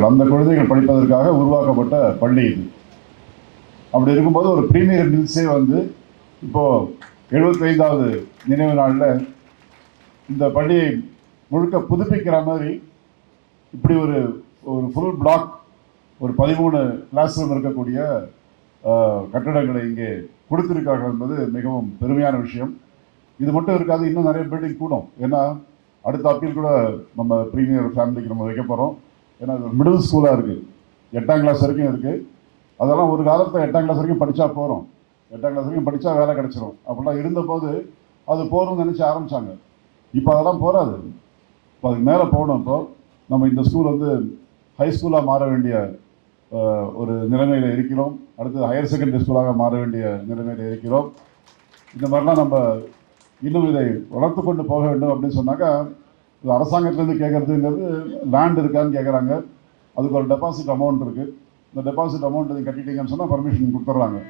குழந்தைகள் அந்த குழந்தைகள் படிப்பதற்காக உருவாக்கப்பட்ட பள்ளி இது. அப்படி இருக்கும்போது ஒரு ப்ரீமியர் மில்ஸே வந்து இப்போது எழுபத்தைந்தாவது நினைவு நாளில் இந்த பள்ளியை முழுக்க புதுப்பிக்கிற மாதிரி இப்படி ஒரு ஒரு ஃபுல் பிளாக் ஒரு பதிமூணு கிளாஸ் ரூம் இருக்கக்கூடிய கட்டடங்களை இங்கே கொடுத்துருக்காங்க என்பது மிகவும் பெருமையான விஷயம். இது மட்டும் இருக்காது இன்னும் நிறைய பில்டிங் கூடும். ஏன்னா அடுத்த அப்பீல் கூட நம்ம ப்ரீமியர் ஃபேமிலிக்கு நம்ம வைக்க போகிறோம் ஏன்னா மிடில் ஸ்கூலாக இருக்குது எட்டாம் கிளாஸ் வரைக்கும் இருக்குது அதெல்லாம் ஒரு காலத்தில் எட்டாம் கிளாஸ் வரைக்கும் படித்தா போகிறோம் எட்டாம் கிளாஸ் வரைக்கும் படித்தா வேலை கிடைச்சிரும். அப்படிலாம் இருந்தபோது அது போகணும்னு நினச்சி ஆரம்பித்தாங்க இப்போ அதெல்லாம் போகாது இப்போ அதுக்கு மேலே போகணும் இப்போ. நம்ம இந்த ஸ்கூல் வந்து ஹை ஸ்கூலாக மாற வேண்டிய ஒரு நிலைமையில் இருக்கிறோம். அடுத்து ஹையர் செகண்டரி ஸ்கூலாக மாற வேண்டிய நிலைமையில் இருக்கிறோம். இந்த மாதிரிலாம் நம்ம இன்னும் இதை வளர்த்து கொண்டு போக வேண்டும் அப்படின்னு சொன்னாக்கா இது அரசாங்கத்திலேருந்து கேட்குறதுங்கிறது லேண்ட் இருக்கான்னு கேட்குறாங்க அதுக்கு ஒரு டெபாசிட் அமௌண்ட் இருக்குது இந்த டெபாசிட் அமௌண்ட் நீங்கள் கட்டிட்டீங்கன்னு சொன்னால் பர்மிஷன் கொடுத்துட்றாங்க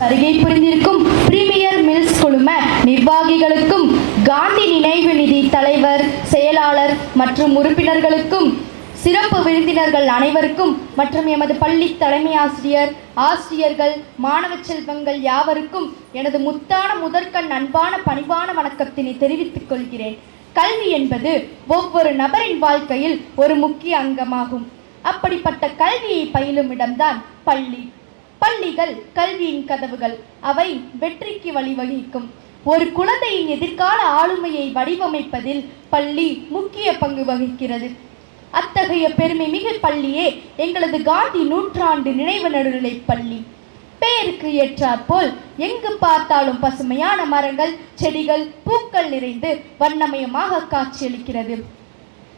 வருகை புரிந்திருக்கும் பிரீமியர் மில்ஸ் குழும நிர்வாகிகளுக்கும் காந்தி நினைவு நிதி தலைவர் செயலாளர் மற்றும் உறுப்பினர்களுக்கும் சிறப்பு விருந்தினர்கள் அனைவருக்கும் மற்றும் எமது பள்ளி தலைமை ஆசிரியர் ஆசிரியர்கள் மாணவ செல்வங்கள் யாவருக்கும் எனது முத்தான முதற்கண் அன்பான பணிவான வணக்கத்தினை தெரிவித்துக் கொள்கிறேன். கல்வி என்பது ஒவ்வொரு நபரின் வாழ்க்கையில் ஒரு முக்கிய அங்கமாகும். அப்படிப்பட்ட கல்வியை பயிலும் இடம்தான் பள்ளி. பள்ளிகள் கல்வியின் கதவுகள். அவை வெற்றிக்கு வழிவகுக்கும் ஒரு குழந்தையின் எதிர்கால ஆளுமையை வடிவமைப்பதில் பள்ளி முக்கிய பங்கு வகிக்கிறது. அத்தகைய பெருமை மிகு பள்ளியே எங்களது காந்தி நூற்றாண்டு நினைவு நடுநிலைப் பள்ளி. பெயருக்கு ஏற்றாற்போல் எங்கு பார்த்தாலும் பசுமையான மரங்கள் செடிகள் பூக்கள் நிறைந்து வண்ணமயமாக காட்சியளிக்கிறது.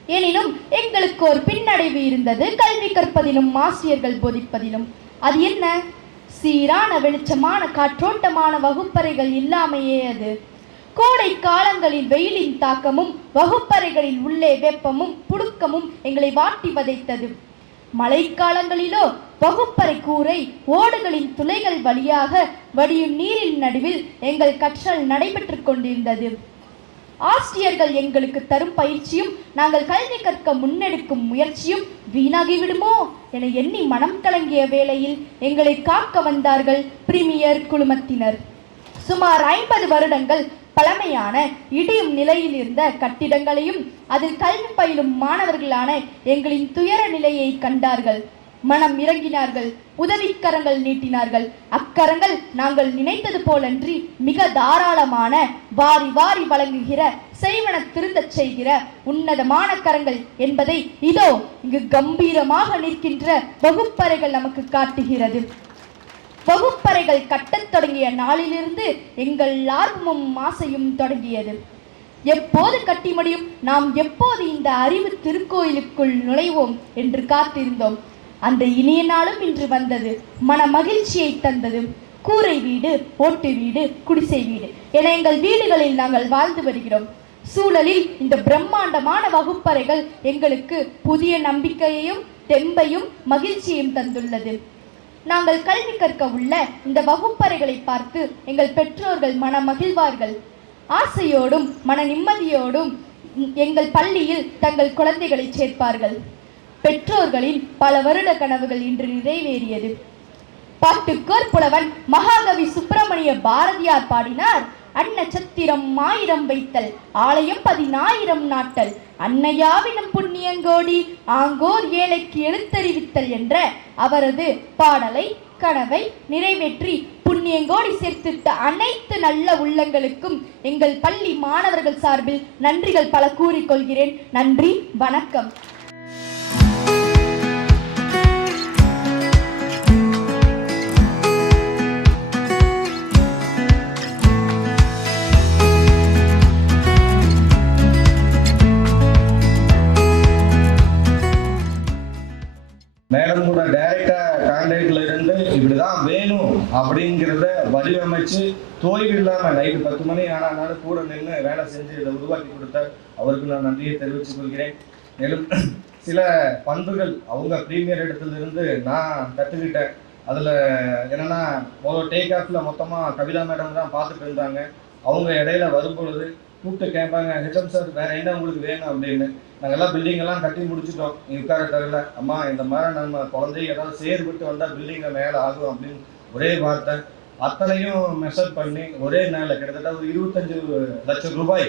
எனினும் எங்களுக்கு ஒரு பின்னடைவு இருந்தது கல்வி கற்பதிலும் ஆசிரியர்கள் போதிப்பதிலும். அது என்ன? சீரான வெளிச்சமான காற்றோட்டமான வகுப்பறைகள் இல்லாமையே அது. கோடை காலங்களில் வெயிலின் தாக்கமும் வகுப்பறைகளில் உள்ளே வெப்பமும் புழுக்கமும் எங்களை வாட்டி வதைத்தது. மழைக்காலங்களிலோ வகுப்பறை கூரை ஓடுகளின் துளைகள் வழியாக வடியும் நீரின் நடுவில் எங்கள் கற்றல் நடைபெற்றுக் கொண்டிருந்தது. ஆசிரியர்கள் எங்களுக்கு தரும் பயிற்சியும் நாங்கள் கல்வி கற்க முன்னெடுக்கும் முயற்சியும் வீணாகிவிடுமோ என எண்ணி மனம் கலங்கிய வேளையில் எங்களை காக்க வந்தார்கள் பிரிமியர் குழுமத்தினர். சுமார் ஐம்பது வருடங்கள் பழமையான இடியும் நிலையில் இருந்த கட்டிடங்களையும் அதில் கல்வி பயிலும் மாணவர்களான எங்களின் துயர நிலையை கண்டார்கள். மனம் இறங்கினார்கள். உதவிக்கரங்கள் நீட்டினார்கள். அக்கரங்கள் நாங்கள் நினைத்தது போலன்றி மிக தாராளமான வாரி வாரி வழங்குகிற செய்வன திருந்தச் செய்கிற உன்னதமான கரங்கள் என்பதை இதோ இங்கு கம்பீரமாக நிற்கின்ற வகுப்பறைகள் நமக்கு காட்டுகிறது. வகுப்பறைகள் கட்டத் தொடங்கிய நாளிலிருந்து எங்கள் ஆர்வமும் ஆசையும் தொடங்கியது. எப்போது கட்டி முடியும்? நாம் எப்போது இந்த அறிவு திருக்கோயிலுக்குள் நுழைவோம் என்று காத்திருந்தோம். அந்த இனிய நாளும் இன்று வந்தது. மன மகிழ்ச்சியை தந்தது. கூரை வீடு ஓட்டு வீடு குடிசை வீடு என எங்கள் வீடுகளில் நாங்கள் வாழ்ந்து வருகிறோம். சூழலில் இந்த பிரம்மாண்டமான வகுப்பறைகள் எங்களுக்கு புதிய நம்பிக்கையையும் தெம்பையும் மகிழ்ச்சியையும் தந்துள்ளது. நாங்கள் கல்வி கற்க உள்ள இந்த வகுப்பறைகளை பார்த்து எங்கள் பெற்றோர்கள் மன மகிழ்வார்கள் ஆசையோடும் மன நிம்மதியோடும் எங்கள் பள்ளியில் தங்கள் குழந்தைகளை சேர்ப்பார்கள். பெற்றோர்களின் பல வருட கனவுகள் இன்று நிறைவேறியது. பாட்டுக்கோர் புலவன் மகாகவி சுப்பிரமணிய பாரதியார் பாடினார். அன்னச்சத்திரம் ஆயிரம் வைத்தல் ஆலயம் பதினாயிரம் நாட்டல். அன்னையாவினம் புண்ணியங்கோடி ஆங்கோர் ஏழைக்கு எழுத்தறிவித்தல் என்ற அவரது பாடலை கனவை நிறைவேற்றி புண்ணியங்கோடி சேர்த்திட்ட அனைத்து நல்ல உள்ளங்களுக்கும் எங்கள் பள்ளி மாணவர்கள் சார்பில் நன்றிகள் பல கூறிக்கொள்கிறேன் நன்றி வணக்கம். அப்படிங்கிறத வடிவமைச்சு தோய்வு இல்லாம நைட்டு பத்து மணி ஆனாலும் கூட நின்று வேலை செஞ்சு இதை உருவாக்கி கொடுத்த அவருக்கு நான் நன்றியை தெரிவித்துக் கொள்கிறேன். மேலும் சில பண்புகள் அவங்க பிரீமியர் இடத்துலேருந்து நான் கற்றுக்கிட்டேன் அதில் என்னன்னா முதல் டேக் ஆஃபில் மொத்தமாக கவிதா மேடம் தான் பார்த்துட்டு இருந்தாங்க. அவங்க இடையில வரும்பொழுது கூப்பிட்டு கேட்பாங்க ஹெச்எம் சார் வேற என்ன உங்களுக்கு வேணும்? அப்படின்னு. நாங்கெல்லாம் பில்டிங் எல்லாம் கட்டி முடிச்சிட்டோம். உட்கார தரல அம்மா இந்த மாதிரி நம்ம குழந்தைய ஏதாவது சேர்விட்டு வந்தால் பில்டிங்கை மேலே ஆகும் அப்படின்னு ஒரே வார்த்தை அத்தனையும் மெஷர் பண்ணி ஒரே நாளில் கிட்டத்தட்ட ஒரு இருபத்தஞ்சு லட்சம் ரூபாய்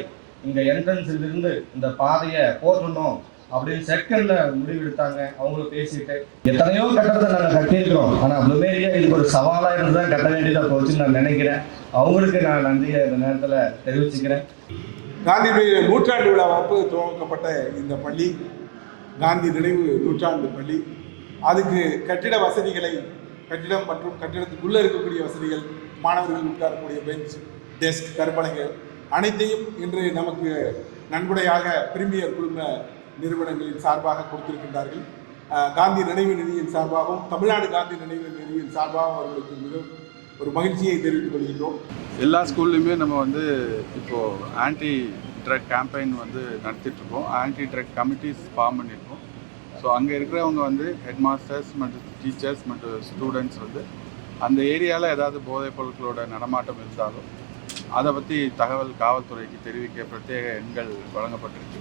இங்கே என்ட்ரன்ஸ்ல இருந்து இந்த பாதையை போட்டணும் அப்படின்னு செகண்ட்ல முடிவெடுத்தாங்க. அவங்களும் பேசிட்டு எத்தனையோ கட்டத்தை நாங்கள் கட்டியிருக்கிறோம். ஆனால் ப்ளூமேரியா இதுக்கு ஒரு சவாலாக இருந்து தான் கட்ட வேண்டியதாக போச்சுன்னு நான் நினைக்கிறேன். அவங்களுக்கு நான் நன்றியை இந்த நேரத்தில் தெரிவிச்சுக்கிறேன். காந்தி நூற்றாண்டு விழாவுக்கு துவக்கப்பட்ட இந்த பள்ளி காந்தி நினைவு நூற்றாண்டு பள்ளி. அதுக்கு கட்டிட வசதிகளை கட்டிடம் மற்றும் கட்டிடத்துக்குள்ளே இருக்கக்கூடிய வசதிகள் மாணவர்கள் உட்காரக்கூடிய பெஞ்ச் டெஸ்க் கரும்பலகைகள் அனைத்தையும் இன்று நமக்கு நன்கொடையாக பிரிமியர் குழும நிறுவனங்களின் சார்பாக கொடுத்திருக்கின்றார்கள். காந்தி நினைவு நிதியின் சார்பாகவும் தமிழ்நாடு காந்தி நினைவு நிதியின் சார்பாகவும் அவர்களுக்கு மிகவும் ஒரு மகிழ்ச்சியை தெரிவித்துக் கொள்கின்றோம். எல்லா ஸ்கூல்லையுமே நம்ம வந்து இப்போது ஆன்டி ட்ரக் கேம்பெயின் வந்து நடத்திட்டு இருக்கோம். ஆன்டி ட்ரக் கமிட்டிஸ் ஃபார்ம் பண்ணிட்டு ஸோ அங்கே இருக்கிறவங்க வந்து ஹெட் மாஸ்டர்ஸ் மற்றும் டீச்சர்ஸ் மற்றும் ஸ்டூடெண்ட்ஸ் வந்து அந்த ஏரியாவில் ஏதாவது போதைப் பொருட்களோட நடமாட்டம் இருந்தாலும் அதை பற்றி தகவல் காவல்துறைக்கு தெரிவிக்க பிரத்யேக எண்கள் வழங்கப்பட்டிருக்கு.